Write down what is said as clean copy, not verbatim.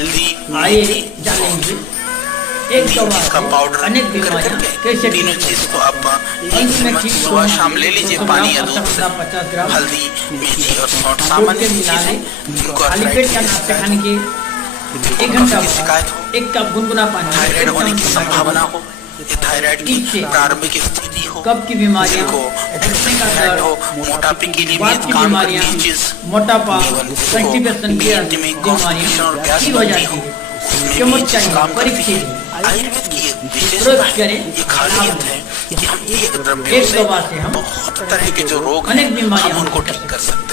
हल्दी, आइए मेथी, जानेंगे एक दवा इसका से पाउडर अनेक कर बीमारियां करके कैसे तीनों ठीक चीज होती को आप हैं। एक अंत में चम्मच ठीक सुबह होना शाम ले लीजिए 200 पानी ग्राम, या दूध 50 से। ग्राम, 50 ग्राम हल्दी, मेथी और सौंठ दूध सामान्य के सी मिला चीजें लें। जिनको खाली पेट आर्थराइटिस का की नाश्ता शिकायत खाने हो, के जिनको एक कफ घंटा की शिकायत बाद हो, एक कप गुनगुना पानी में थायराइड एक होने चम्मच की मिला संभावना लीजिए। हो, ये थायराइड की इससे प्रारंभिक स्थिति हो, कब्ज की बीमारियां, जिनको घुटने का थायराइड हो, दर्द, मोटापे के लिए भी वात की काम बीमारियां, करती चीज, मोटापा, इवन जिसको कंस्टिपेशन की पेट में कॉन्स्टिपेशन और बीमारियां गैस ठीक हो बनती जाती हो, है। उसमें भी ये चमत्कार चीज काम करती परीक्षित है। आयुर्वेद की एक विशेषता तुरंत है, करें, ये खासियत है कि हम एक द्रव्य एक से दवा से हम बहुत तरह के जो रोग अनेक हैं बीमारियां हम उनको ठीक कर ठीक कर सकते हैं।